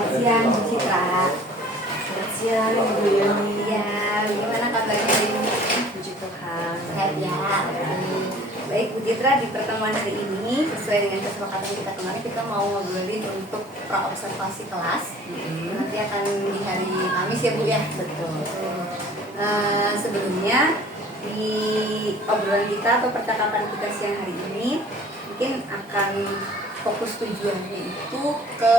Selamat siang Bu Citra. Selamat siang Bu Yuni. Ya, gimana kabarnya ini? Puji Tuhan. Sehat ya. Baik Bu Citra, di pertemuan hari ini sesuai dengan kesepakatan kita kemarin, kita mau ngobrolin untuk praobservasi kelas. Nanti akan di hari Kamis ya Bu ya. Betul. Sebelumnya di obrolan kita atau percakapan kita siang hari ini mungkin akan fokus tujuannya itu ke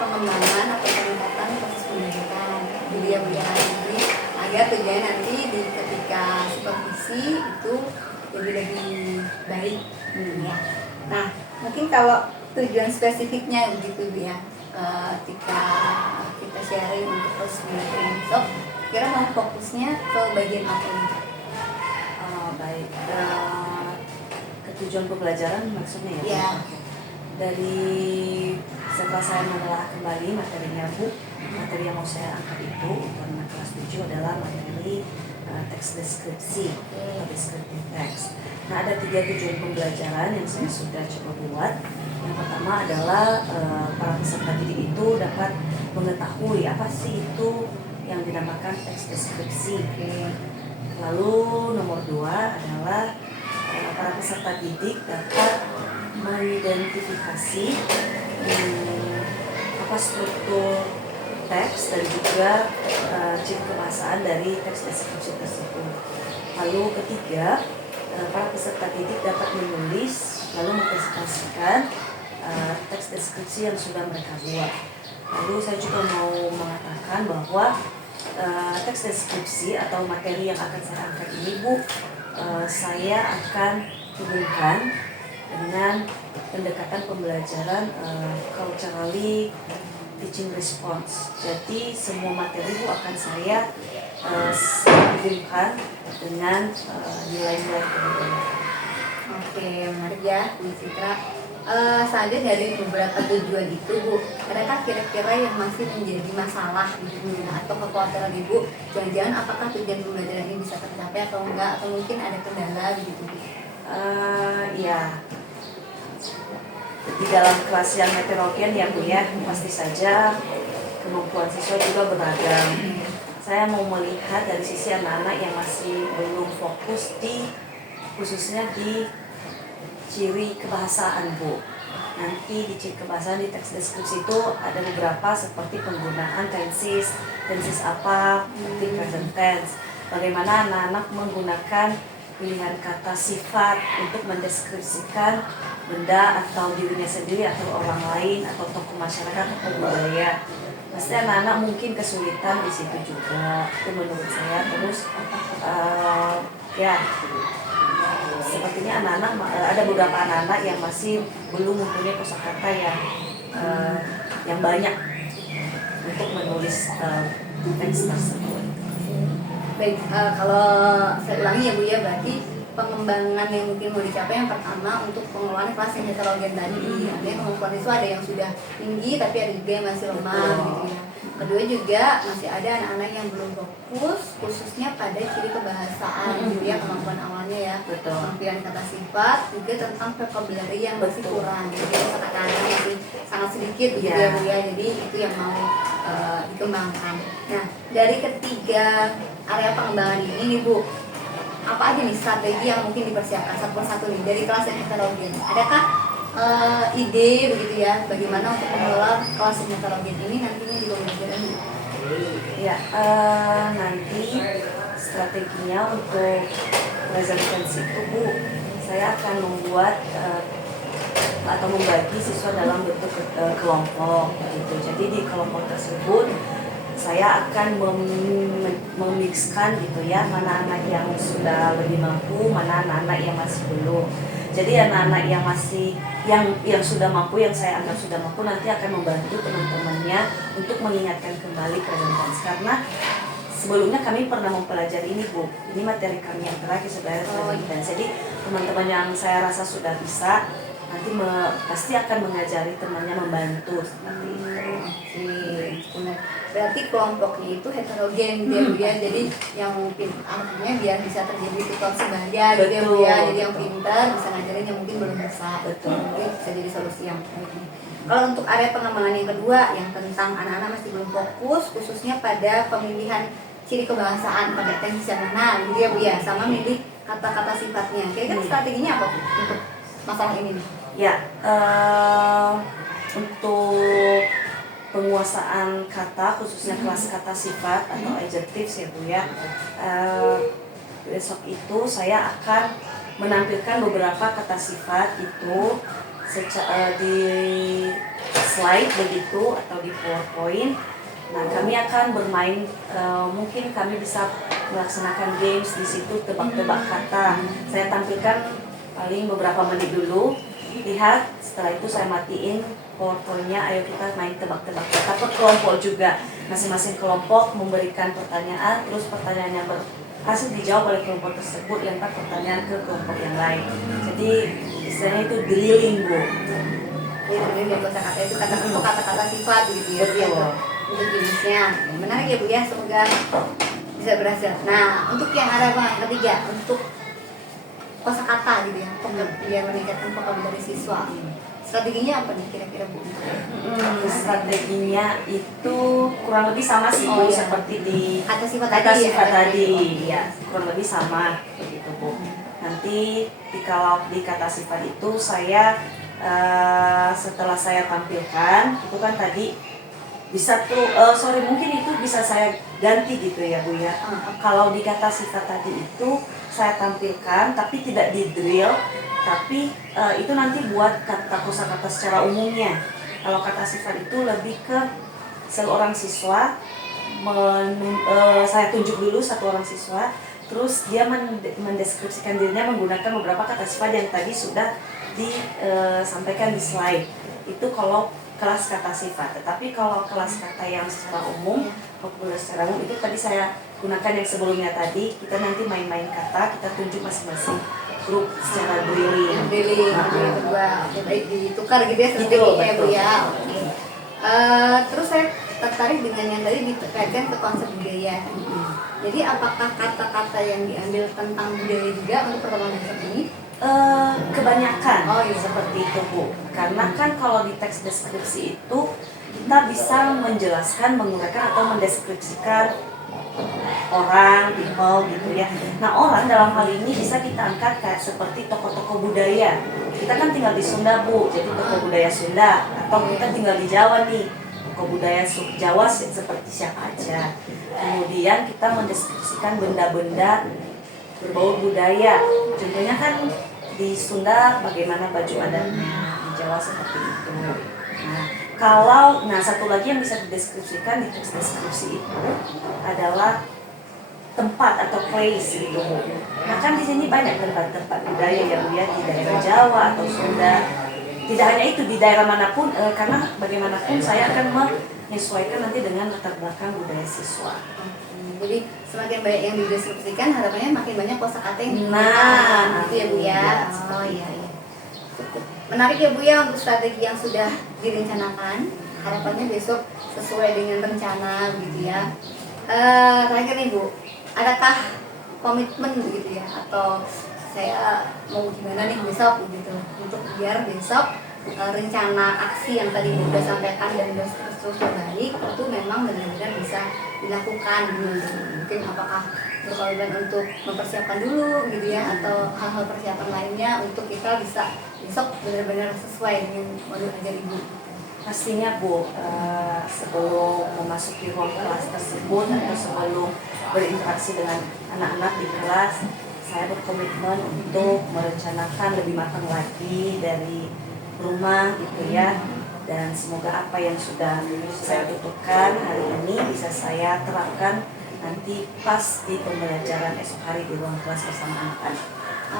pengembangan atau peningkatan proses pendidikan jadi ya Bu ya, jadi agar tujuannya nanti di ketika supervisi itu jadi lebih baik ya. Nah mungkin kalau tujuan spesifiknya begitu Bu ya, ketika kita sharing untuk proses pendidikan besok, kira mau fokusnya ke bagian apa nih? Baik. Ke tujuan pembelajaran maksudnya ya? Ya. Dari setelah saya menelaah kembali materinya Bu, materi yang mau saya angkat itu karena kelas 7 adalah materi teks deskripsi atau descriptive text. Nah, ada 3 tujuan pembelajaran yang saya sudah coba buat. Yang pertama adalah para peserta didik itu dapat mengetahui apa sih itu yang dinamakan teks deskripsi. Lalu nomor 2 adalah para peserta didik dapat mengidentifikasi apa struktur teks dan juga ciri kebahasaan dari teks deskripsi tersebut. Lalu ketiga, para peserta didik dapat menulis lalu mempresentasikan teks deskripsi yang sudah mereka buat. Lalu saya juga mau mengatakan bahwa teks deskripsi atau materi yang akan saya angkat ini Bu, saya akan hubungkan dengan pendekatan pembelajaran culturally teaching response. Jadi semua materi Bu akan saya hubungkan dengan nilai-nilai kebudayaan. Oke, menarik ya Bu Citra. Saja dari beberapa tujuan itu Bu, adakah kira-kira yang masih menjadi masalah gitu atau kekhawatiran Ibu? Jangan-jangan apakah tujuan pembelajaran ini bisa tercapai atau enggak, atau mungkin ada kendala begitu Bu? Ya, di dalam kelas yang heterogen ya Bu ya, pasti saja kemampuan siswa juga beragam. Saya mau melihat dari sisi anak-anak yang masih belum fokus khususnya di ciri kebahasaan Bu. Nanti di ciri kebahasaan di teks deskripsi itu ada beberapa seperti penggunaan tenses apa, seperti present tense. Bagaimana anak-anak menggunakan pilihan kata sifat untuk mendeskripsikan benda atau dirinya sendiri atau orang lain atau tokoh masyarakat atau budaya. Pasti anak-anak mungkin kesulitan di situ juga, itu menurut saya. Terus ya sepertinya anak-anak ada beberapa anak-anak yang masih belum mempunyai kosakata yang banyak untuk menulis teks tersebut. Baik, kalau saya ulangi ya Bu ya, berarti pengembangan yang mungkin mau dicapai yang pertama untuk pengelolaan kelas yang heterogen tadi, artinya kemampuan siswa ada yang sudah tinggi tapi ada juga yang masih lemah gitu ya. Kedua juga masih ada anak-anak yang belum fokus khususnya pada ciri kebahasaan gitu ya, kemampuan awalnya ya, kemampuan kata sifat, juga tentang vocabulary yang masih kurang, jadi kata-katanya masih sangat sedikit gitu ya Bu ya, jadi itu yang mau dikembangkan. Nah dari ketiga area pengembangan ini nih Bu, apa aja nih strategi yang mungkin dipersiapkan satu persatu nih dari kelas yang heterogen? Adakah ide begitu ya bagaimana untuk mengelola kelas yang heterogen ini nantinya di pembelajaran? Ya, nanti strateginya untuk presentasi itu Bu, saya akan membuat atau membagi siswa dalam bentuk kelompok gitu. Jadi di kelompok tersebut saya akan memixkan gitu ya, mana anak yang sudah lebih mampu, mana anak-anak yang masih belum. Jadi anak-anak yang masih yang sudah mampu, yang saya anggap sudah mampu, nanti akan membantu teman-temannya untuk mengingatkan kembali presentasi, karena sebelumnya kami pernah mempelajari ini Bu. Ini materi kami yang terakhir sebenarnya presentasi. Jadi teman-teman yang saya rasa sudah bisa nanti pasti akan mengajari temannya, membantu seperti itu. Benar. Berarti kelompoknya itu heterogen gitu ya, jadi yang mungkin artinya biar bisa terjadi tutor sebaya gitu ya Bu ya, jadi yang pintar bisa ngajarin yang mungkin belum bisa, mungkin bisa jadi solusi yang baik. Kalau untuk area pengembangan yang kedua yang tentang anak-anak masih belum fokus, khususnya pada pemilihan ciri kebahasaan pada tensi mana gitu ya Bu ya, sama milih kata-kata sifatnya. Kira-kira strateginya apa Bu untuk masalah ini nih? Ya, untuk penguasaan kata khususnya kelas kata sifat atau adjectives ya Bu ya, besok itu saya akan menampilkan beberapa kata sifat itu di slide begitu atau di PowerPoint. Nah, kami akan bermain, mungkin kami bisa melaksanakan games di situ, tebak-tebak kata. Saya tampilkan paling beberapa menit dulu, lihat, setelah itu saya matiin PowerPoint-nya, ayo kita main tebak-tebak kata per kelompok juga. Masing-masing kelompok memberikan pertanyaan, terus pertanyaan yang berhasil dijawab oleh kelompok tersebut, lempar pertanyaan ke kelompok yang lain. Jadi istilahnya itu drilling Bu. Jadi dari kata-kata itu kata-kata sifat gitu ya Bu ya, untuk jenisnya. Menarik ya Bu ya, semoga bisa berhasil. Nah, untuk yang ada Bang, yang ketiga, untuk kosakata gitu ya, biar meningkatkan vokabulari siswa. Strateginya apa nih kira-kira Bu? Strateginya itu kurang lebih sama sih Bu, seperti di kata sifat tadi, ya kurang lebih sama begitu Bu. Nanti kalau di kata sifat itu saya setelah saya tampilkan itu kan tadi bisa tuh mungkin itu bisa saya ganti gitu ya Bu ya. Kalau di kata sifat tadi itu saya tampilkan tapi tidak di drill, tapi itu nanti buat kosakata secara umumnya. Kalau kata sifat itu lebih ke seorang siswa, saya tunjuk dulu satu orang siswa, terus dia mendeskripsikan dirinya menggunakan beberapa kata sifat yang tadi sudah disampaikan di slide. Itu kalau kelas kata sifat. Tetapi kalau kelas kata yang secara umum, vokabulari secara umum itu tadi saya gunakan yang sebelumnya tadi. Kita nanti main-main kata, kita tunjuk masing-masing grup secara drilling. Kedua, baik ditukar gitu ya strateginya ya Bu ya. Oke. Terus saya tertarik dengan yang tadi dikaitkan ke konsep budaya. Jadi apakah kata-kata yang diambil tentang budaya juga untuk pertemuan besok ini? Kebanyakan seperti itu Bu, karena kan kalau di teks deskripsi itu kita bisa menjelaskan, menggunakan atau mendeskripsikan orang, people gitu ya. Nah, orang dalam hal ini bisa kita angkat kayak seperti tokoh-tokoh budaya. Kita kan tinggal di Sunda Bu, jadi tokoh budaya Sunda. Atau kita tinggal di Jawa nih, tokoh budaya Jawa seperti siapa aja. Kemudian kita mendeskripsikan benda-benda berbau budaya. Contohnya kan di Sunda bagaimana baju adatnya, di Jawa seperti itu. Nah, satu lagi yang bisa dideskripsikan di teks deskripsi itu adalah tempat atau place gitu. Nah, kan di sini banyak tempat-tempat budaya yang dia di daerah Jawa atau Sunda. Tidak hanya itu, di daerah manapun, karena bagaimanapun saya akan menyesuaikan nanti dengan latar belakang budaya siswa. Jadi semakin banyak yang dideskripsikan, harapannya makin banyak kosakata yang digunakan, gitu ya Bu ya. Oh iya. Cukup menarik ya Bu ya untuk strategi yang sudah direncanakan. Harapannya besok sesuai dengan rencana gitu ya. Terakhir nih Bu, adakah komitmen gitu ya, atau saya mau gimana nih besok gitu untuk biar besok rencana aksi yang tadi Bu udah sampaikan dan terus baik itu memang benar-benar bisa dilakukan gitu. Mungkin apakah berkomitmen untuk mempersiapkan dulu gitu ya, atau hal-hal persiapan lainnya untuk kita bisa besok benar-benar sesuai dengan modul ajar Ibu. Pastinya Bu, sebelum memasuki ruang kelas tersebut atau sebelum berinteraksi dengan anak-anak di kelas, saya berkomitmen untuk merencanakan lebih matang lagi dari rumah gitu ya. Dan semoga apa yang sudah saya butuhkan hari ini bisa saya terapkan nanti pas di pembelajaran esok hari di ruang kelas bersama anak-anak.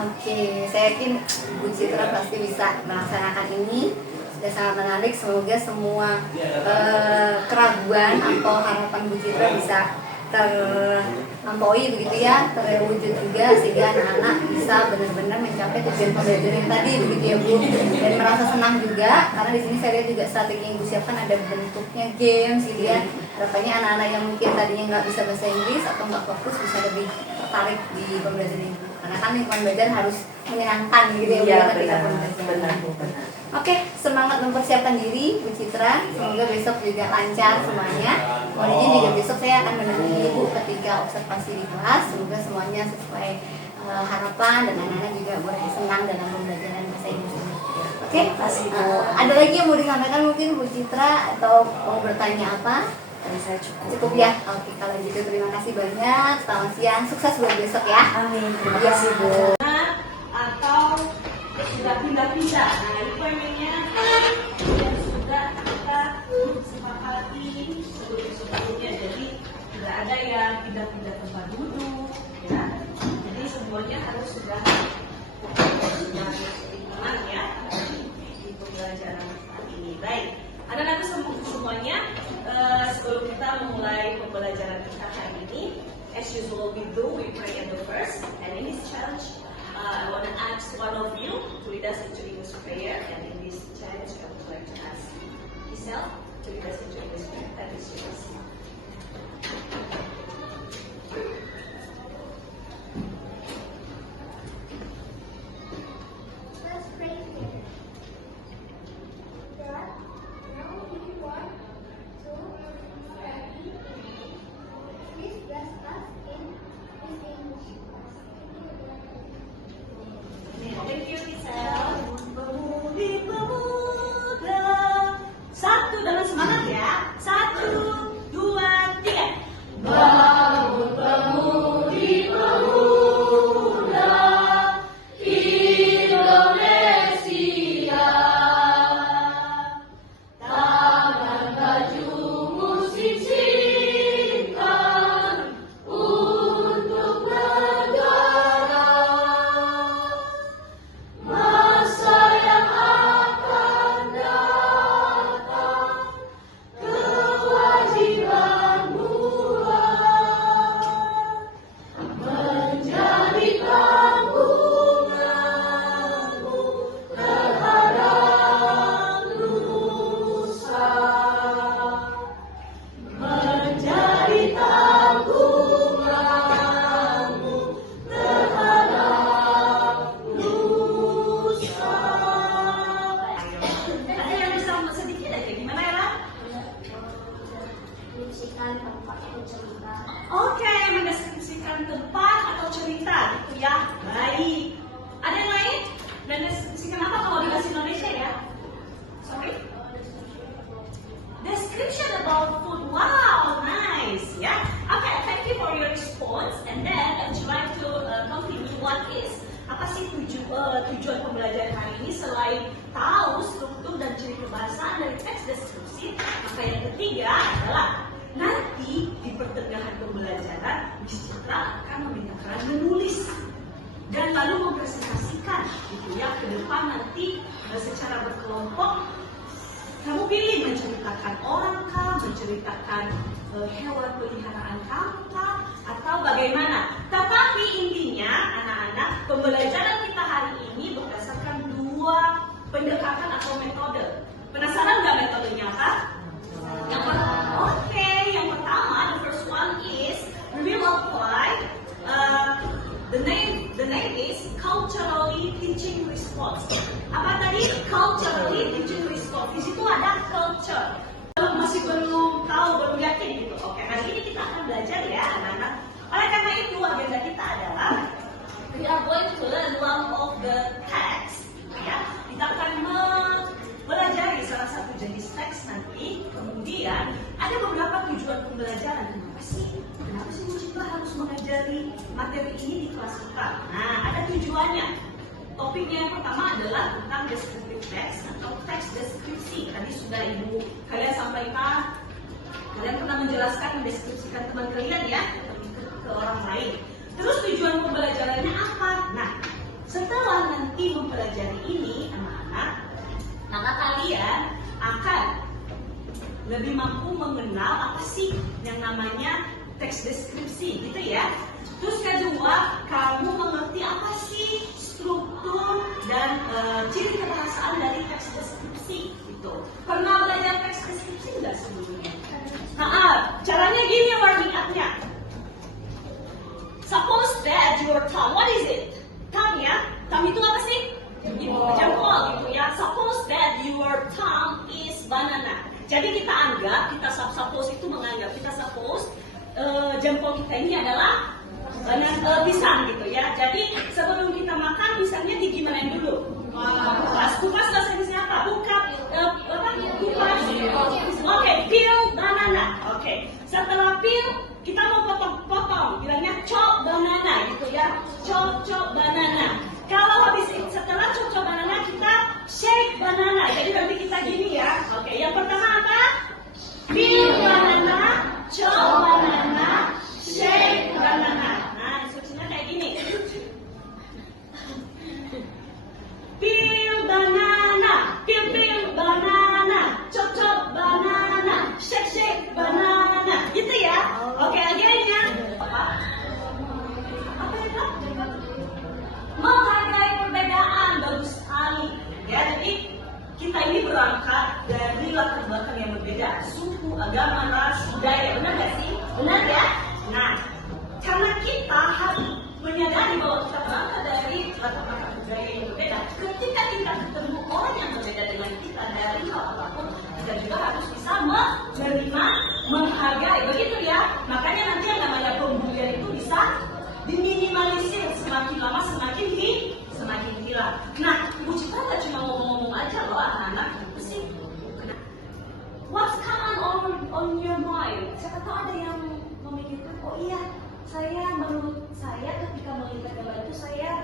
Oke, saya yakin Bu Citra pasti bisa melaksanakan ini. Sudah sangat menarik, semoga semua keraguan atau harapan Bu Citra bisa terlampaui begitu ya, terwujud juga sehingga anak-anak bisa benar-benar mencapai tujuan pembelajaran yang tadi begitu ya Bu, dan merasa senang juga karena di sini saya lihat juga strategi yang Ibu siapkan ada bentuknya games gitu ya. Harapannya anak-anak yang mungkin tadinya nggak bisa bahasa Inggris atau nggak fokus bisa lebih tertarik di pembelajaran Ibu, karena kan lingkungan belajar harus menyenangkan gitu ya Bu, ketika pembelajaran. Benar. Oke, semangat mempersiapkan diri Bu Citra. Semoga besok juga lancar semuanya. Mohon izin juga besok saya akan menemani Ibu ketika observasi di kelas. Semoga semuanya sesuai harapan dan anak-anak juga boleh senang dalam pembelajaran bahasa Inggris ini. Oke, ada lagi yang mau disampaikan mungkin Bu Citra atau mau bertanya apa? Dari saya cukup. Cukup ya. Oke, kalau gitu terima kasih banyak. Selamat siang, sukses buat besok ya. Amin. Terima kasih Bu. Atau sudah pindah-pindah. Nah, itu namanya yang sudah kita sepakati sebelumnya. Jadi tidak ada yang pindah-pindah tempat duduk, ya. Jadi semuanya harus sudah aman ya di pembelajaran hari ini. Baik, anak-anak semuanya sebelum kita memulai pembelajaran kita hari ini, as usual we do, we pray at the first, and in this church. I want to ask one of you to lead us into English prayer, and in this challenge, I would like to ask Giselle to lead us into English prayer. That is yours. Let's pray together. God, now we want to study English. Please bless us in this English class. Thank you, Giselle. Pemudi pemuda. Satu dengan semangat ya. 1, 2, 3. Bangun pemudi pemuda Indonesia. Tangan bajumu sisihkan untuk negara. Masa yang akan datang, kewajibanmu menjadi tanggunganmu terhadap nusa, menjadi tanggunganmu terhadap nusa. Ada yang bisa sedikit aja gimana ya? Menyaksikan tempat atau cerita. Oke, mendeskripsikan tempat atau cerita gitu ya. Baik. Ada yang lain? Mendeskripsikan apa kalau di bahasa Indonesia ya? Sorry? Description about food. Wow, nice. Ya. Okay, thank you for your response. And then I try to continue what is. Apa sih tujuan pembelajaran hari ini selain tahu struktur dan ciri kebahasaan dari teks deskripsi? Maka yang ketiga adalah nanti di pertengahan pembelajaran Miss Citra akan meminta kalian menulis dan lalu mempresentasikan gitu ya ke depan nanti secara berkelompok. Kamu pilih menceritakan orang kah, menceritakan hewan peliharaan kamu kah, atau bagaimana. Tetapi intinya anak-anak pembelajaran kita hari ini berdasarkan 2 pendekatan atau metode. Penasaran nggak metodenya apa? Yang pertama, yang pertama, the first one is we will apply the name is culturally teaching response. Apa tadi? Culturally teaching response. Di situ ada culture. Kalau masih belum tahu, belum yakin gitu. Oke, hari ini kita akan belajar ya anak-anak. Oleh karena itu agenda kita adalah we are going to learn one of the text. Ya, kita akan mempelajari salah satu jenis teks nanti. Kemudian ada beberapa tujuan pembelajaran. Kenapa sih Bu Citra harus mengajari materi ini di kelas kita? Nah, ada tujuannya. Topiknya yang pertama adalah tentang descriptive text atau teks deskripsi. Tadi sudah Ibu kalian sampaikan. Kalian pernah menjelaskan, mendeskripsikan teman kalian ya ke orang lain. Terus tujuan pembelajarannya apa? Nah, setelah nanti mempelajari ini anak-anak, maka kalian akan lebih mampu mengenal apa sih yang namanya teks deskripsi gitu ya. Terus kedua, kamu mengerti apa sih struktur dan ciri kebahasaan dari teks deskripsi gitu. Pernah belajar teks deskripsi nggak sebelumnya? Caranya gini warming up-nya. Suppose that your tongue, what is it? Tongue ya? Tongue itu apa sih? Jempol gitu ya. Suppose that kita anggap, kita suppose itu menganggap, kita suppose jempol kita ini adalah pisang gitu ya. Jadi sebelum kita makan pisangnya digimanain dulu? Kupas bahasa Inggrisnya apa? Kupas. Oke, peel banana. Oke, setelah peel kita mau potong, bilangnya chop banana gitu ya. Chop banana. Kalau habis setelah chop banana kita shake banana. Jadi nanti kita gini ya. Oke, yang pertama apa? Peel banana, chop banana, shake banana. Nah, instruksinya kayak gini. Peel banana, peel banana, chop banana, shake banana. Gitu ya. Oke, again ya. Apa itu? Menghargai perbedaan, bagus sekali. Ya, jadi kita ini berangkat dari latar belakang yang berbeda, suku, agama, ras, budaya. Benar gak sih? Benar ya? Nah, karena kita harus menyadari bahwa kita berangkat dari latar belakang budaya yang berbeda, ketika kita ketemu orang yang berbeda dengan kita dari hal apapun, kita juga harus bisa menerima, menghargai. Begitu ya? Makanya nanti yang namanya pembulian itu bisa diminimalisir, semakin lama semakin hilang. Nah, Ibu Citra nggak cuma ngomong-ngomong aja loh anak-anak, itu sih. What's common on your mind? Siapa tahu ada yang memikirkan, oh iya, menurut saya ketika melihat gambar itu saya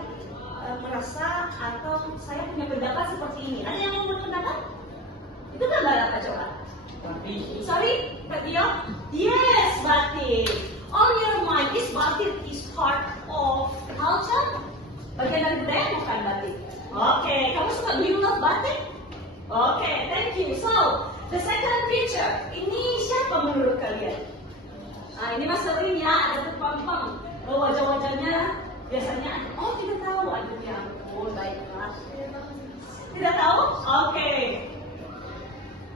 merasa atau saya punya pendapat seperti ini. Ada yang mau berpendapat? Itu gambar apa coba? Sorry, Patio? Yes, batik. On your mind, is batik is part of culture? Bagian dari budaya bukan batik? Oke, kamu suka, do you love batik? Oke, thank you. So, the second picture, ini siapa menurut kalian? Nah, ini Mas Serin ya, ada terpampang. Wajah-wajahnya biasanya, oh tidak tahu. Aduh ya ampun, baiklah. Tidak tahu? Oke.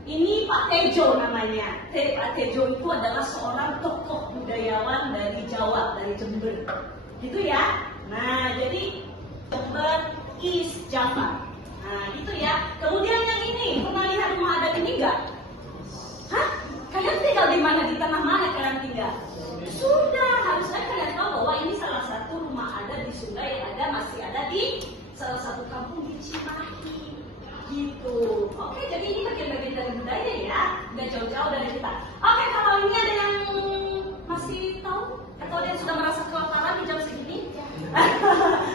Ini Pak Tejo namanya. Pak Tejo itu adalah seorang tokoh budayawan dari Jawa, dari Jember. Gitu ya. Nah, jadi Jember East Java. Nah, gitu ya. Kemudian yang ini, pernah lihat rumah adat ini enggak? Hah? Kalian tinggal di mana? Di tanah mana kalian tinggal? Sudah, harusnya kalian tahu bahwa ini salah satu rumah adat di Sunda yang masih ada di salah satu kampung di Cimahi. Gitu. Oke, jadi ini bagian-bagian dari budaya ya, nggak jauh-jauh dari kita. Oke, kalau ini ada yang masih tahu atau ada yang sudah merasa kelaparan di jam segini?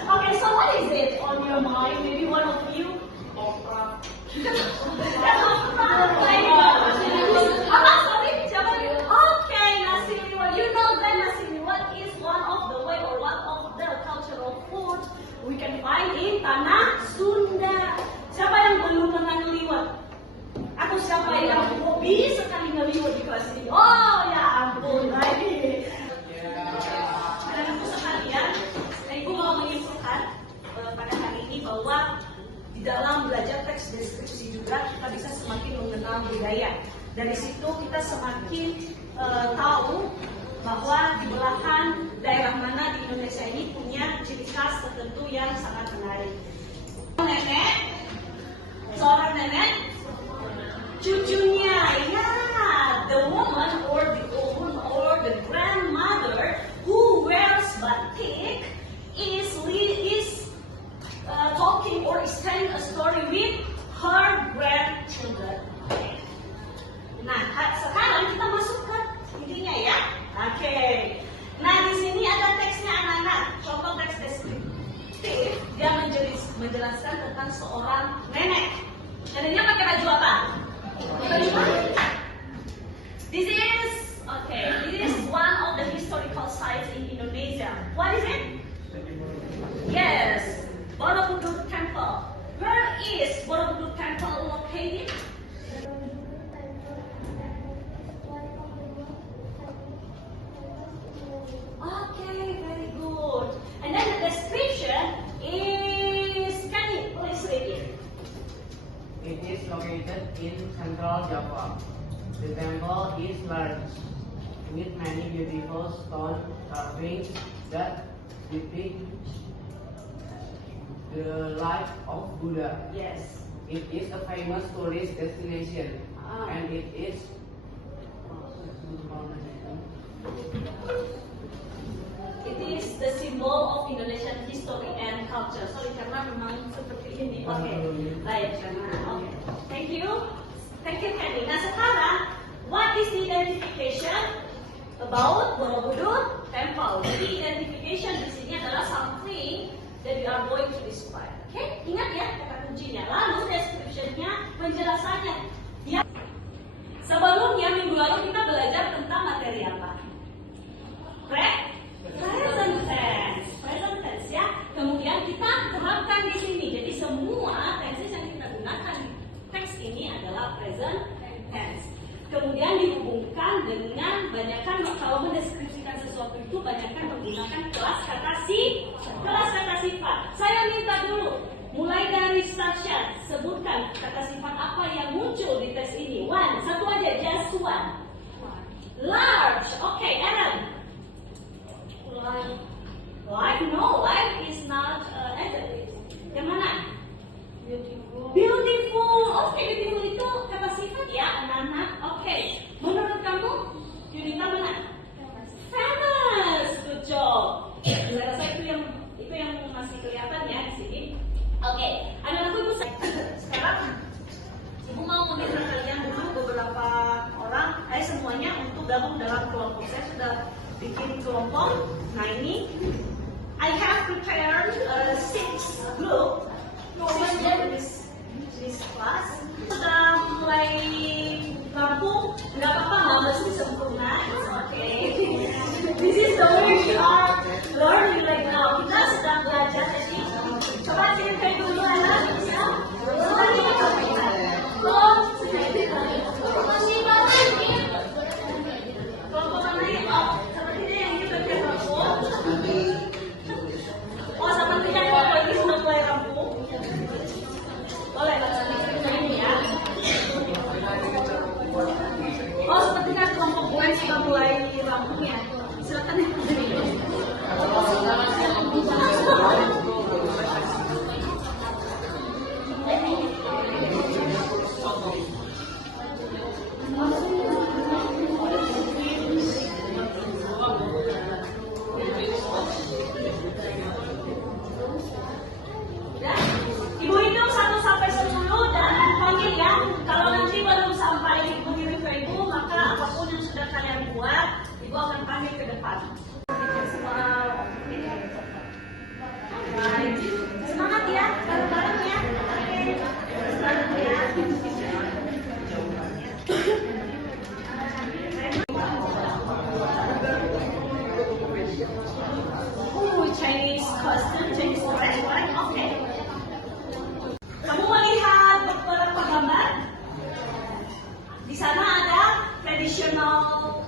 Oke, so what is it on your mind? Maybe one of you? Opera. Apa? Sorry, siapa? Oke, nasi liwet. You know that nasi liwet is one of the way or one of the cultural food we can find in tanah Sunda. Siapa yang belum pernah ngeliwet? Atau siapa yang hobi sekali ngeliwet di kelas ini? Oh ya ampun, lagi. Anak-anakku sekalian, Ibu mau menyimpulkan pada hari ini bahwa di dalam belajar teks deskripsi juga kita bisa semakin mengenal budaya. Dari situ kita semakin tahu bahwa di belahan daerah mana di Indonesia ini punya ciri khas tertentu yang sangat menarik. Nenek, seorang nenek, cucunya, ya, the woman or the grandmother who wears batik is talking or is telling a story with her grandchildren. Nah, sekarang kita masuk ke intinya ya. Oke. Nah, di sini ada teksnya anak-anak. Contoh teks deskriptif. Dia menjelaskan tentang seorang nenek. Neneknya pakai baju apa? Baju apa? This is one of the historical sites in Indonesia. What is it? Yes, Borobudur Temple. Where is Borobudur Temple located? Okay, very good. And then the description is, can you please read it? It is located in central Java. The temple is large, with many beautiful stone carvings that depict the life of Buddha. Yes. It is a famous tourist destination, and it is culture. Sorry, karena memang seperti ini. Oke, baik, karena oke. Thank you, Candy. Nah sekarang, what is the identification about Borobudur Temple? Jadi identification di sini adalah something that we are going to describe. Oke, ingat ya kata kuncinya. Lalu description-nya, penjelasannya. Ya. Sebelumnya minggu lalu kita belajar tentang materi apa? Present tense ya. Kemudian kita terapkan di sini. Jadi semua tenses yang kita gunakan di teks ini adalah present tense. Kemudian dihubungkan dengan banyakkan kalau mendeskripsikan sesuatu itu banyakkan menggunakan kelas kata sifat. Saya minta dulu mulai dari Sasha sebutkan kata sifat apa yang muncul di tes ini. Satu aja, just one. Large. Oke, Aaron. Life? No, life is not adjective. Yang mana? Beautiful. Oke, beautiful itu kata sifat ya, anak-anak. Oke. Menurut kamu, Yunita mana? Famous. Good job. Saya rasa itu yang masih kelihatan ya di sini. Oke, anak-anakku ibu sekarang ibu mau meminta kalian dulu beberapa orang, semuanya untuk gabung dalam kelompok. Saya sudah bikin kelompok. Nah ini, I have prepared 6 group. This class sudah mulai rampung, nggak apa-apa, nggak mesti sempurna. Oke. This is the way we are learning right now. Kita sedang belajar jadi. Coba ceritain dulu anak bisa. Kelompok mana ya? Oh, sepertinya yang ini bagian rampung. Oh, sepertinya kelompok ini sudah mulai rampung. Boleh ceritain ini ya. Oh, sepertinya kelompok gue sudah mulai rampung ya. Silakan ya. Ibu hitung 1 sampai 10 dan panggil ya. Kalau nanti belum sampai mengirim ke ibu, maka apapun yang sudah kalian buat, ibu akan panggil ke depan. Baik. Semangat ya, bareng-bareng ya. Semangat ya. Chinese costume, Chinese dress, right? Okay. Kamu melihat beberapa gambar? Di sana ada traditional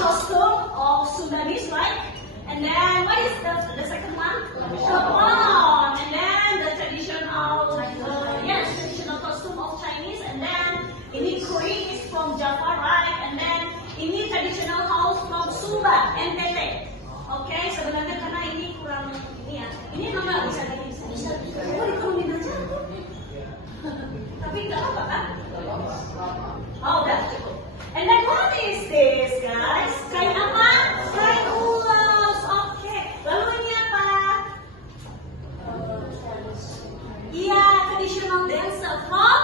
costume of Sudanese, right? And then what is the second one? Chopon. And then the traditional costume of Chinese. And then ini Korean is from Java, right? And then ini traditional house from Sumba, NTT. Oke, sebenarnya karena ini kurang ini ya. Ini nggak bisa oh, diturunin aja. Tapi nggak apa kan? Oh, udah cukup. And then what is this, guys? Kain apa? Kain ulos. Oke. Lalu ini apa? Iya, traditional dancer from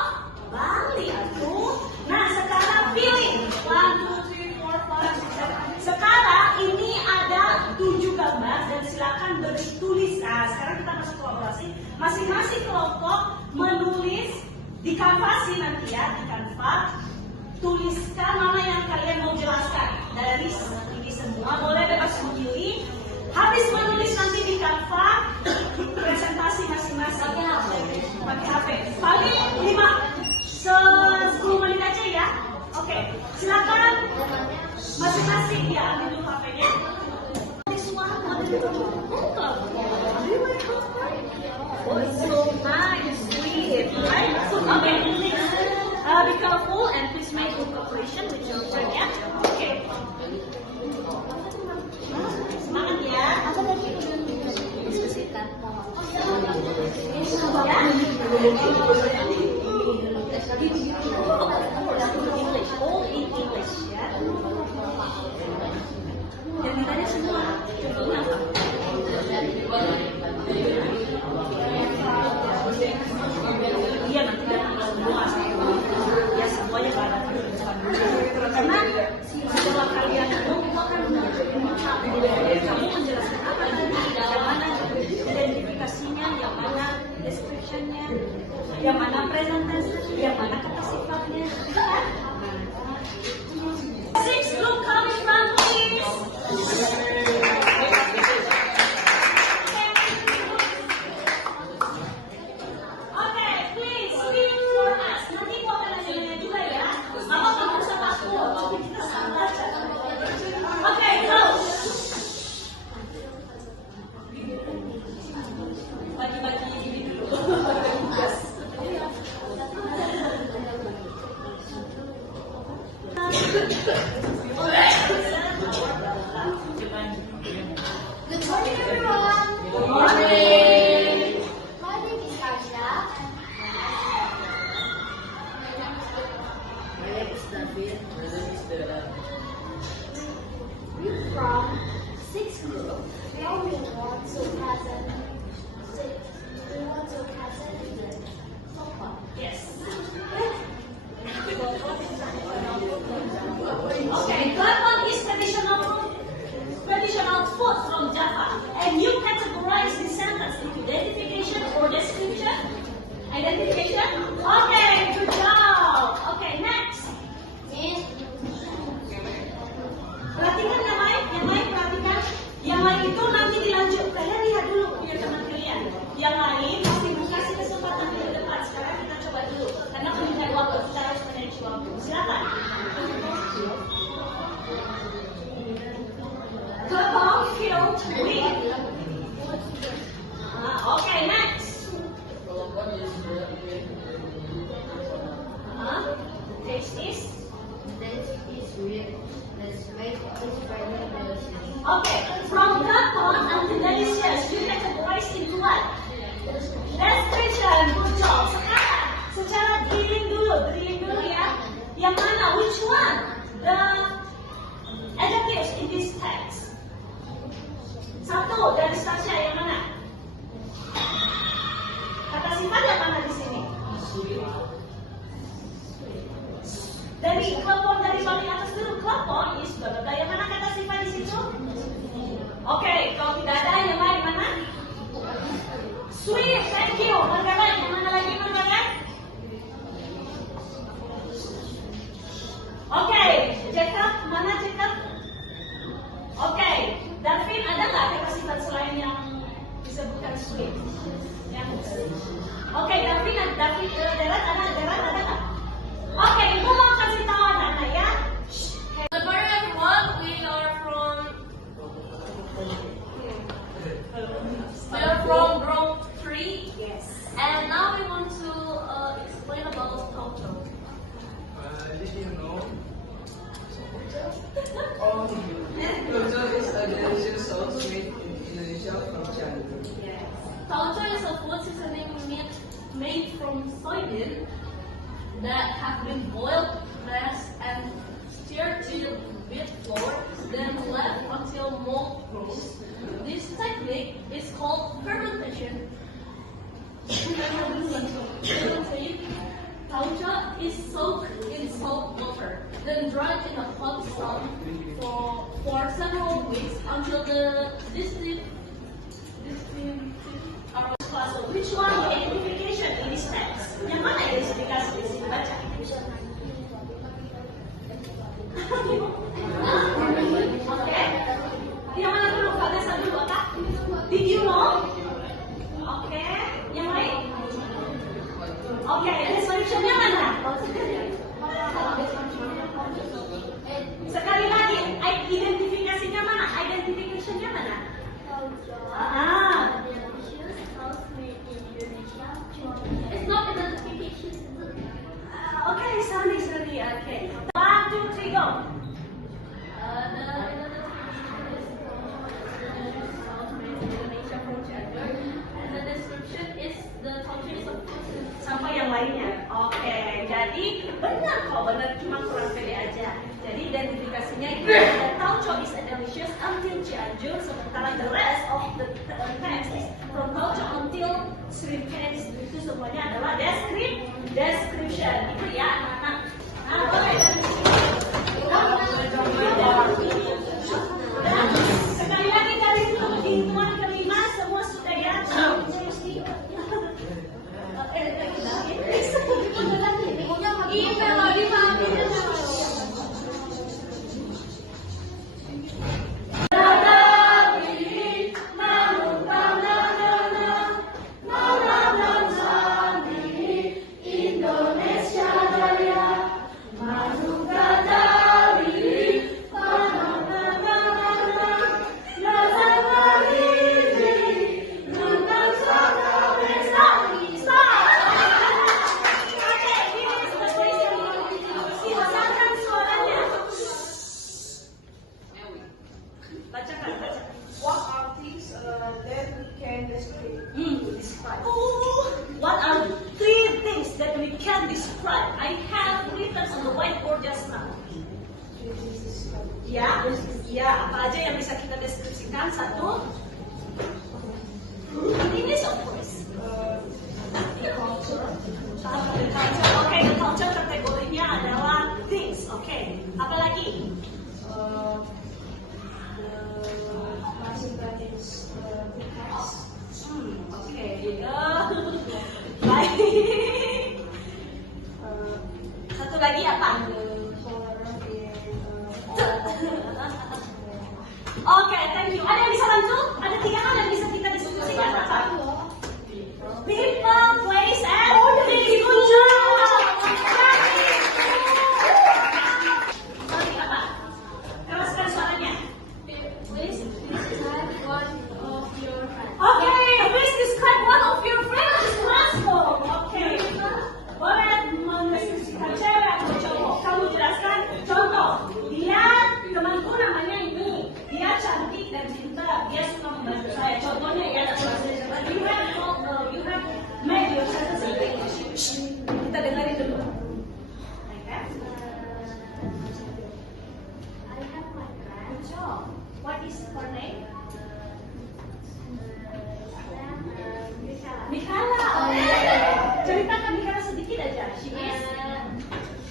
Bali aku. Nah, sekarang pilih 1, 2, 3, 4, 5, 6, 7. Sekarang ini ada 7 gambar dan silakan beri tulis. Nah, sekarang kita masuk kolaborasi. Masing-masing kelompok menulis di kanvas nanti ya, di kanvas. Tuliskan mana yang kalian mau jelaskan dari ini semua. Boleh bebas memilih. Habis menulis nanti di kanvas, presentasi masing-masing. Pakai HP. Paling 10 menit aja ya. Oke, silakan masing-masing ya ambil dulu HP-nya. This one, oh, it's so nice, sweet, right? Okay, be careful and please make good cooperation with your friend ya. Oke. Semangat ya. Apa tadi? Diskusikan. Ya. All in English ya. Dan ditanya semua contohnya apa? Kamu menjelaskan apa tadi? Yang mana identifikasinya, yang mana description-nya, yang mana presentasi, yang mana kata sifatnya. Six group come in front, please. Okay, please speak for us. Nanti aku akan nanya juga ya. Apa kamu bisa takut? Jadi kita sama baca. Okay, go. Bagi-bagi gini dulu. Yes. Good morning, everyone. Good morning. My name is Arshia. My name is David. We're from sixth group. Now we want to present. We want to present softball. Yes. Okay, Klapan is traditional food from Java, and you categorize the sentence into identification or description. Identification. Okay, good job. Okay, next. Perhatikan yang lain perhatikan. Yang lain itu nanti dilanjut. Kalian lihat dulu punya teman kalian. Yang lain masih kasih kesempatan di depan. Sekarang kita coba dulu, karena mengingat waktu kita harus manage waktu. Silakan. Kebang filled with. Okay, next. This is. This is weird. Let's make this very delicious. Okay, from Kebang until delicious, you categorize into what? Description. Good job. Sekarang, secara drilling dulu ya. Yang mana? Which one? The adjectives in this text. Satu dari Sasha yang mana? Kata sifat yang mana di sini? Dari kelompok dari paling atas dulu, kelompok is bla bla bla. Yang mana kata sifat di situ? Oke, kalau tidak ada yang lain mana? Sweet, thank you. Margaret, yang mana lagi Margaret? Oke, Jacob, mana Jacob? Oke, Davin ada nggak kata sifat selain yang disebutkan sweet? Oke, Davin, Derat ada nggak? Oke, ibu mau kasih tahu anak-anak ya. Good morning, everyone. We are from group 3. Yes. And now we want to explain about culture. Did you know? Culture is a delicious sauce made in Indonesia from childhood. Tauco is a food seasoning made from soybean that have been boiled, pressed, and stirred to wheat flour, then left until mold grows. This technique is called fermentation. Tauco is soaked in salt water, then dried in a hot sun for several weeks until the distinct So which one the identification in this text? Yang mana identifikasi di sini baca? Oke. Yang mana dulu? Vanessa dulu apa? Did you know? Oke. Yang lain? Oke. Description-nya mana? Sekali lagi, identifikasinya mana? Identification-nya mana? It's not identification. Okay, sorry. Okay. 1, 2, 3, go. And the description is the countries of Sampai yang lainnya. Oke, jadi benar cuma kurang pede aja. Jadi identifikasinya itu Tauco is a delicious until Cianjur, sementara the rest of the text is from Tauco until Sri Case. Itu semuanya adalah description. Itu ya anak-anak. Oke. Dan sekarang Ya, ya, apa aja yang bisa kita deskripsikan? Satu, ini of course. The culture. Oke, the culture kategorinya adalah things. Oke, apa lagi? Oke. Baik. Satu lagi apa? Oke, thank you. Ada yang bisa bantu? Ada 3 hal yang bisa kita diskusikan. Apa? People, place, and things. Good job. Sorry, apa? Keraskan suaranya. Please describe one of your friends. Okay, please describe one of your friends' classroom. Okay. Boleh mendeskripsikan cewek atau cowok? Kamu jelaskan. Contoh, dia temanku namanya ini. Dia cantik dan pintar. Dia suka membantu saya. Contohnya ya, you have made yourself as a relationship. Kita dengerin dulu. Okay. I have my friend. Good job. What is her name? Mikala. Oh, yeah. Ceritakan Mikala sedikit aja. She is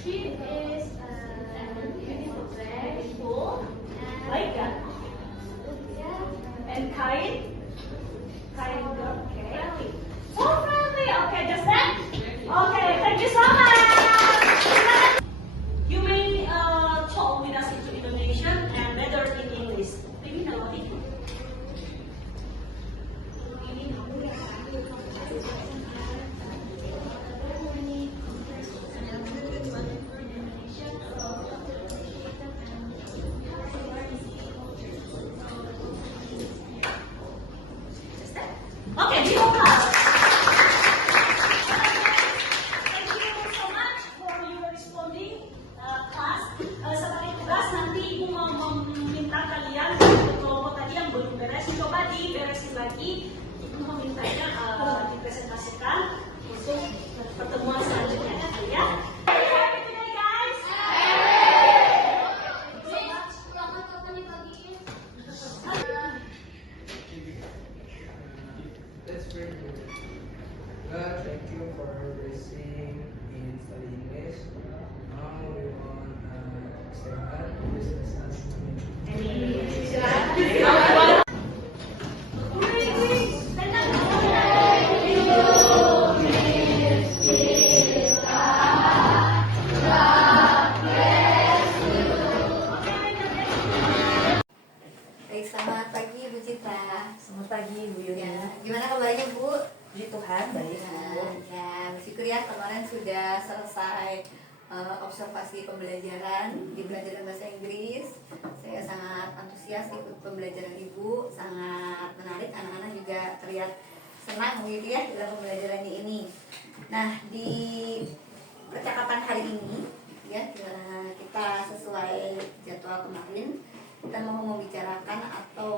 She is beautiful, beautiful, baik kan? And kind girl. Okay. So friendly. Okay, just that. Okay, thank you so much. You may talk with us into Indonesian and better in English. Maybe now, okay, be lokal. Thank you so much for your responding, class. Seperti tugas nanti ibu mau meminta kalian untuk kelompok tadi yang belum beres, coba diberesin lagi. Ibu memintanya dipresentasikan untuk pertemuan selanjutnya ya. Happy today, guys. Selamat kapan dibagiin? That's very good. Thank you for listening in study English. Now we want Stefan business management. Baik, selamat pagi Bu Citra. Selamat pagi Bu Yuni. Ya, gimana kabarnya Bu? Puji Tuhan, baik Bu. Ya, bersyukur ya kemarin sudah selesai observasi pembelajaran di pelajaran bahasa Inggris. Saya sangat antusias ikut pembelajaran Ibu, sangat menarik. Anak-anak juga terlihat senang begitu ya dalam pembelajaran ini. Nah, di percakapan hari ini ya kita sesuai jadwal kemarin kita mau membicarakan atau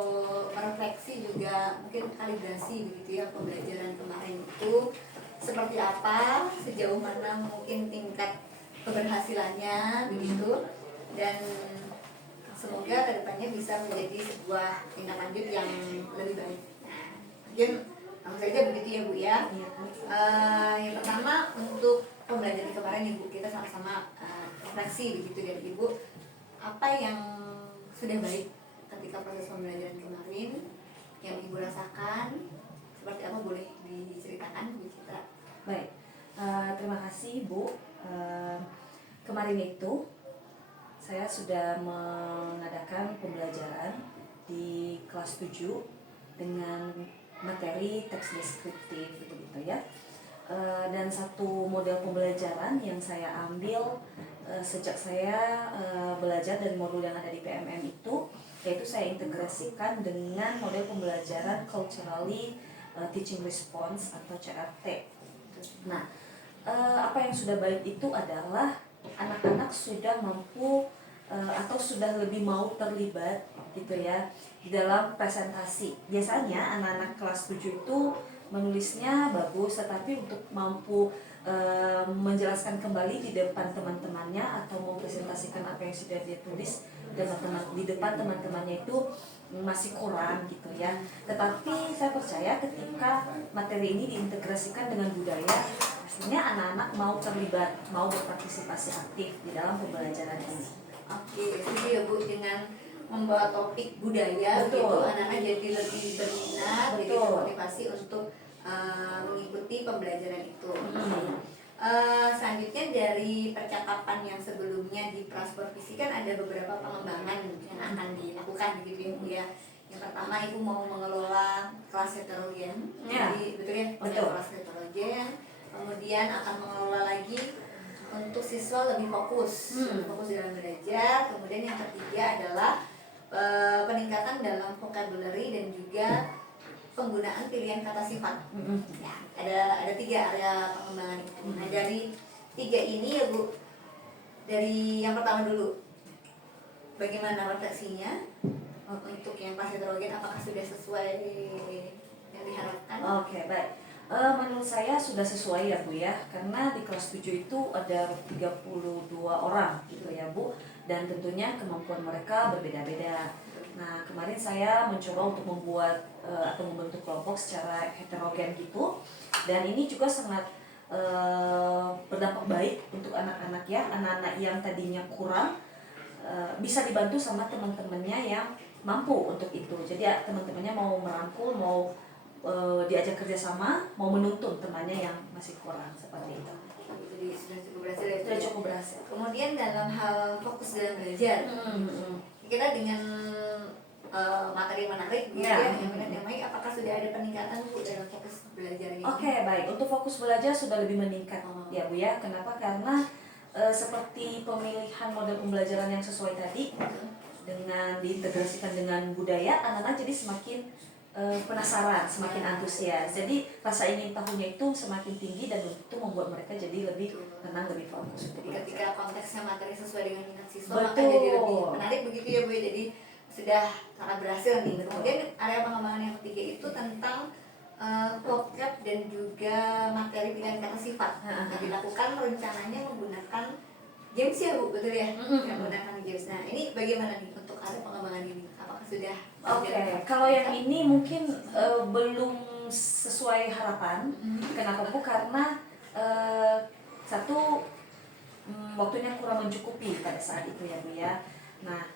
merefleksi juga mungkin kalibrasi begitu ya pembelajaran kemarin itu seperti apa, sejauh mana mungkin tingkat keberhasilannya begitu, dan semoga kedepannya bisa menjadi sebuah tindak lanjut yang lebih baik. Nah, mungkin langsung saja begitu ya Bu ya. Yang pertama untuk pembelajaran kemarin Ibu, kita sama-sama refleksi begitu dari Ibu, apa yang sudah baik ketika proses pembelajaran kemarin yang Ibu rasakan, seperti apa boleh diceritakan Bu Citra? Baik, terima kasih Bu. Kemarin itu saya sudah mengadakan pembelajaran di kelas 7 dengan materi teks deskriptif gitu ya. Dan satu model pembelajaran yang saya ambil sejak saya belajar dari modul yang ada di PMM itu, yaitu saya integrasikan dengan model pembelajaran Culturally Teaching Response atau CRT. Nah, apa yang sudah baik itu adalah anak-anak sudah mampu atau sudah lebih mau terlibat gitu ya di dalam presentasi. Biasanya anak-anak kelas 7 itu menulisnya bagus, tetapi untuk mampu menjelaskan kembali di depan teman-temannya atau mempresentasikan apa yang sudah dia tulis di depan teman-temannya itu masih kurang gitu ya. Tetapi saya percaya ketika materi ini diintegrasikan dengan budaya, pastinya anak-anak mau terlibat, mau berpartisipasi aktif di dalam pembelajaran ini. Oke, setuju ya Bu, dengan membawa topik budaya Betul. gitu anak-anak jadi lebih berminat, jadi Betul. termotivasi untuk mengikuti pembelajaran itu. Selanjutnya dari percakapan yang sebelumnya di Prasporvisi kan ada beberapa pengembangan yang akan dilakukan begitu ya Bu ya. Yang pertama Ibu mau mengelola kelas heterogen, Ya. jadi betul ya, Betul. kelas heterogen. Kemudian akan mengelola lagi untuk siswa lebih fokus, fokus dalam belajar. Kemudian yang ketiga adalah peningkatan dalam vocabulary dan juga penggunaan pilihan kata sifat. Ya, ada 3 area pengembangan itu. Nah, dari 3 ini ya Bu, dari yang pertama dulu, bagaimana refleksinya untuk yang kelas heterogen, apakah sudah sesuai yang diharapkan? Oke, baik. Menurut saya sudah sesuai ya Bu ya, karena di kelas 7 itu ada 32 orang gitu ya Bu, dan tentunya kemampuan mereka berbeda-beda. Nah, kemarin saya mencoba untuk membuat atau membentuk kelompok secara heterogen gitu, dan ini juga sangat berdampak baik untuk anak-anak ya, anak-anak yang tadinya kurang bisa dibantu sama teman-temannya yang mampu untuk itu. Jadi ya, teman-temannya mau merangkul, mau diajak kerjasama, mau menuntun temannya yang masih kurang seperti itu. Jadi sudah cukup berhasil ya Bu? Sudah cukup berhasil. Kemudian dalam hal fokus dalam belajar, kita dengan materi menarik gitu Ya. ya, yang benar yang baik, apakah sudah ada peningkatan Bu dalam fokus belajar ini? Oke, baik. Untuk fokus belajar sudah lebih meningkat ya Bu ya. Kenapa? Karena seperti pemilihan model pembelajaran yang sesuai tadi, dengan diintegrasikan dengan budaya, anak-anak jadi semakin penasaran, semakin antusias. Jadi rasa ingin tahunya itu semakin tinggi dan itu membuat mereka jadi lebih tenang, lebih fokus untuk Jadi belajar. ketika konteksnya materi sesuai dengan minat siswa, maka Betul. jadi lebih menarik begitu ya Bu ya. Jadi sudah sangat berhasil nih. Kemudian area pengembangan yang ketiga itu tentang vocab dan juga materi pilihan kata sifat. Nah, dilakukan rencananya menggunakan games ya Bu, betul ya? Menggunakan games. Nah, ini bagaimana nih untuk area pengembangan ini? Apakah sudah? Oke, kalau yang ini mungkin belum sesuai harapan. Kenapa Bu? Karena satu waktunya kurang mencukupi pada saat itu ya Bu ya. Nah,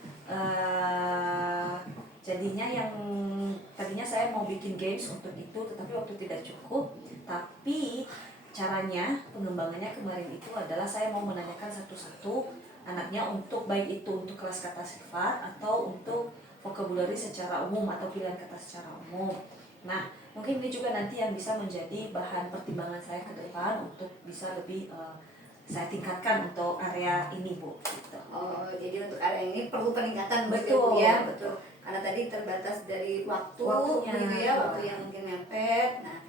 jadinya yang tadinya saya mau bikin games untuk itu, tetapi waktu tidak cukup. Tapi caranya, pengembangannya kemarin itu adalah saya mau menanyakan satu-satu anaknya untuk baik itu untuk kelas kata sifat atau untuk vocabulary secara umum atau pilihan kata secara umum. Nah, mungkin ini juga nanti yang bisa menjadi bahan pertimbangan saya ke depan untuk bisa lebih saya tingkatkan untuk area ini Bu. Gitu. Oh, jadi untuk area ini perlu peningkatan Betul, ya, betul. Karena tadi terbatas dari Waktunya. gitu ya, waktu yang mungkin mepet. Nah,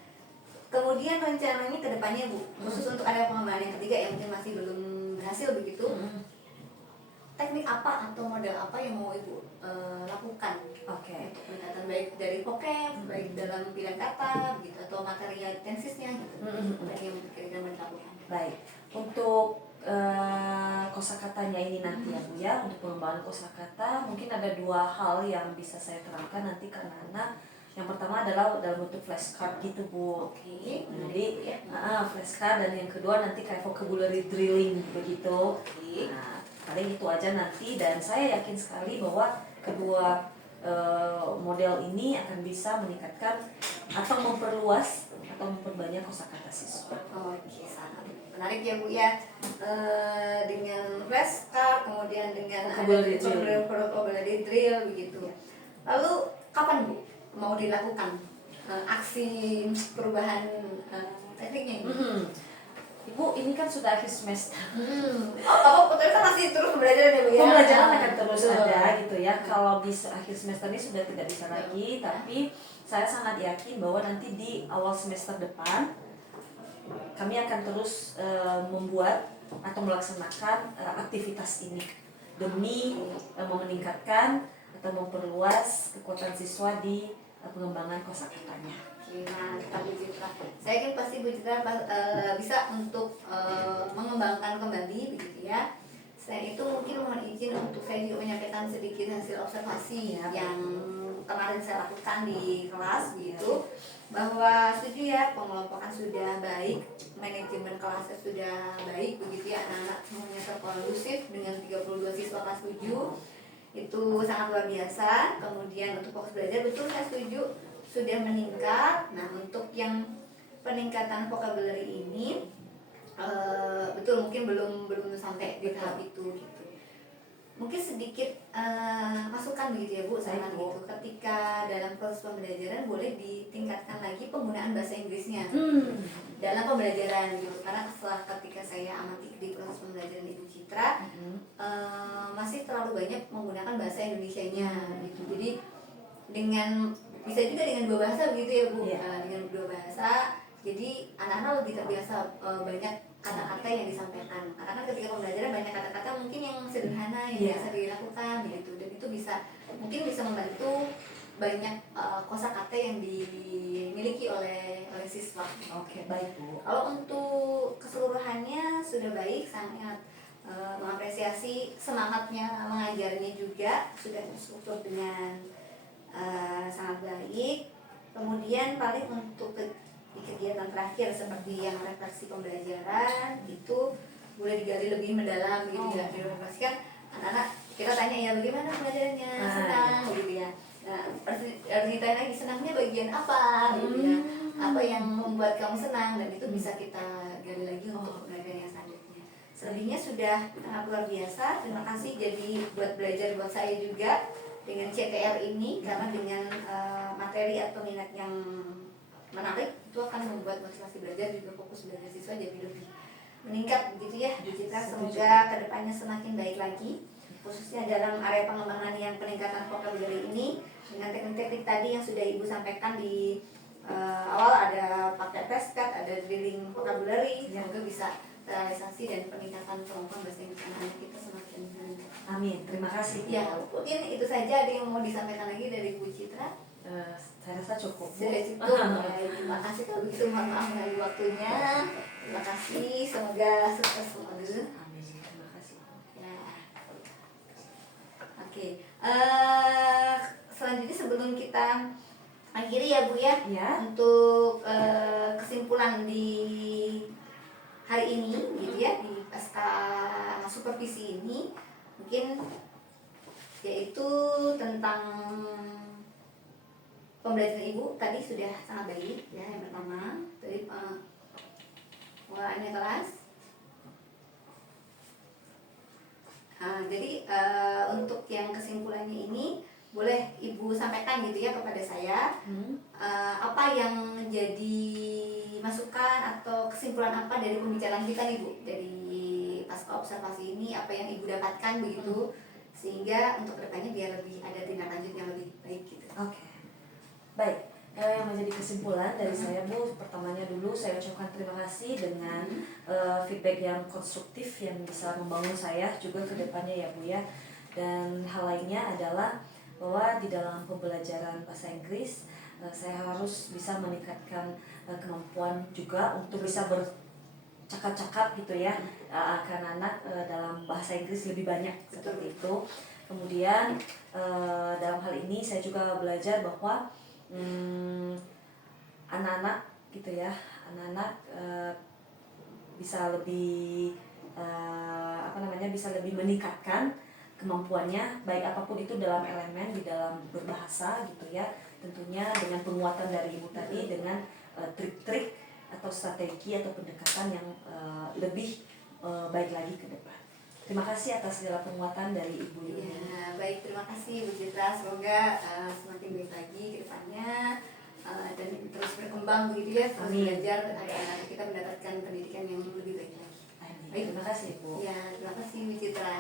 kemudian rencananya ke depannya Bu, khusus untuk area pengembangan yang ketiga yang mungkin masih belum berhasil begitu. Teknik apa atau model apa yang mau Ibu lakukan? Oke. Untuk peningkatan baik dari vocab, baik dalam pilihan kata, begitu atau materi tensisnya gitu. Apa yang kira-kira mau dilakukan? Baik, untuk kosakatanya ini nanti ya Bu ya, untuk pengembangan kosakata mungkin ada 2 hal yang bisa saya terangkan nanti ke anak-anak. Yang pertama adalah dalam bentuk flashcard gitu Bu. Oke. Jadi flashcard, dan yang kedua nanti kayak vocabulary drilling begitu. Nah, paling itu aja nanti, dan saya yakin sekali bahwa kedua model ini akan bisa meningkatkan atau memperluas atau memperbanyak kosakata siswa. Oke, sangat menarik ya Bu ya. Dengan flashcard, kemudian dengan Vocabulary drill. vocabulary drill begitu. Lalu kapan Bu mau dilakukan aksi perubahan tekniknya ini? Ibu, ini kan sudah akhir semester. Oh, kan masih terus belajar ya Bu ya? Pembelajaran akan terus Betul. ada gitu ya. Kalau di akhir semester ini sudah tidak bisa lagi, tapi saya sangat yakin bahwa nanti di awal semester depan kami akan terus membuat atau melaksanakan aktivitas ini demi meningkatkan atau memperluas kekuatan siswa di pengembangan kosakatanya. Oke, nah kita Bu Citra, saya yakin pasti Bu Citra bisa untuk mengembangkan kembali begitu ya. Selain itu mungkin mohon izin untuk saya juga menyampaikan sedikit hasil observasi yang kemarin saya lakukan di kelas gitu, bahwa setuju ya, pengelompokan sudah baik, manajemen kelasnya sudah baik begitu ya, anak-anak semuanya terkondusif dengan 32 siswa kelas 7 itu sangat luar biasa. Kemudian untuk fokus belajar betul saya setuju sudah meningkat. Nah untuk yang peningkatan vocabulary ini betul mungkin belum sampai di tahap itu gitu. Mungkin sedikit masukan begitu ya Bu, saran gitu. Ketika dalam proses pembelajaran boleh ditingkatkan lagi penggunaan bahasa Inggrisnya dalam pembelajaran gitu. Karena setelah ketika saya amati di proses pembelajaran Ibu Citra masih terlalu banyak menggunakan bahasa Indonesianya gitu. Jadi dengan bisa juga dengan dua bahasa begitu ya Bu, dengan dua bahasa. Jadi anak-anak lebih terbiasa banyak kata-kata yang disampaikan. Karena kan ketika pembelajaran banyak kata-kata mungkin yang sederhana yang biasa dilakukan gitu, dan itu mungkin bisa membantu banyak kosakata yang dimiliki oleh siswa. Oke, baik Bu. Kalau untuk keseluruhannya sudah baik, sangat mengapresiasi semangatnya mengajarnya juga sudah terstruktur dengan sangat baik. Kemudian paling untuk di kegiatan terakhir seperti yang refleksi pembelajaran itu boleh digali lebih mendalam gitu ya, direfleksikan anak-anak, kita tanya ya bagaimana pembelajarannya, senang gitu ya. Nah, harus ditanya lagi senangnya bagian apa gitu ya, apa yang membuat kamu senang, dan itu bisa kita gali lagi untuk pembelajaran yang selanjutnya. Selebihnya sudah sangat luar biasa. Terima kasih jadi buat belajar buat saya juga dengan CTR ini, karena dengan materi atau minat yang menarik itu akan membuat motivasi belajar juga fokus belajar siswa jadi lebih meningkat begitu ya. Kita semoga kedepannya semakin baik lagi, khususnya dalam area pengembangan yang peningkatan vocabulary ini dengan teknik-teknik tadi yang sudah Ibu sampaikan di awal, ada pakai test card, ada drilling vocabulary, semoga bisa realisasi dan peningkatan kemampuan bahasa Inggris anak kita semakin meningkat. Amin, terima kasih. Ya, mungkin itu saja. Ada yang mau disampaikan lagi dari Bu Citra? Saya rasa cukup. Sudah cukup. Ya, terima kasih kalau begitu, mohon maaf dari waktunya. Terima kasih, semoga sukses semua dulu. Amin, terima kasih. Ya. Oke. Selanjutnya sebelum kita akhiri ya Bu ya, untuk kesimpulan di hari ini gitu ya, di pasca supervisi ini mungkin yaitu tentang pembelajaran Ibu tadi sudah sangat baik ya. Yang pertama dari pengolahannya kelas. Jadi untuk yang kesimpulannya ini boleh Ibu sampaikan gitu ya kepada saya, apa yang menjadi masukan atau kesimpulan apa dari pembicaraan kita nih Bu, dari pasca observasi ini, apa yang Ibu dapatkan begitu, sehingga untuk kedepannya biar lebih ada tindak lanjut yang lebih baik gitu. Oke. Baik, yang menjadi kesimpulan dari saya Bu, pertamanya dulu saya ucapkan terima kasih dengan feedback yang konstruktif yang bisa membangun saya juga ke depannya ya Bu ya. Dan hal lainnya adalah bahwa di dalam pembelajaran bahasa Inggris saya harus bisa meningkatkan kemampuan juga untuk bisa bercakap-cakap gitu ya, akan anak dalam bahasa Inggris lebih banyak seperti itu. Kemudian dalam hal ini saya juga belajar bahwa anak-anak gitu ya, anak-anak bisa lebih bisa lebih meningkatkan kemampuannya baik apapun itu dalam elemen di dalam berbahasa gitu ya, tentunya dengan penguatan dari Ibu tadi dengan trik-trik atau strategi atau pendekatan yang lebih baik lagi ke depan. Terima kasih atas segala penguatan dari Ibu. Ya, baik, terima kasih Bu Citra, semoga semakin baik lagi ke depannya dan terus berkembang begitu ya, terus belajar agar kita mendapatkan pendidikan yang lebih baik lagi. Baik, terima kasih Bu. Ya, terima kasih Bu Citra.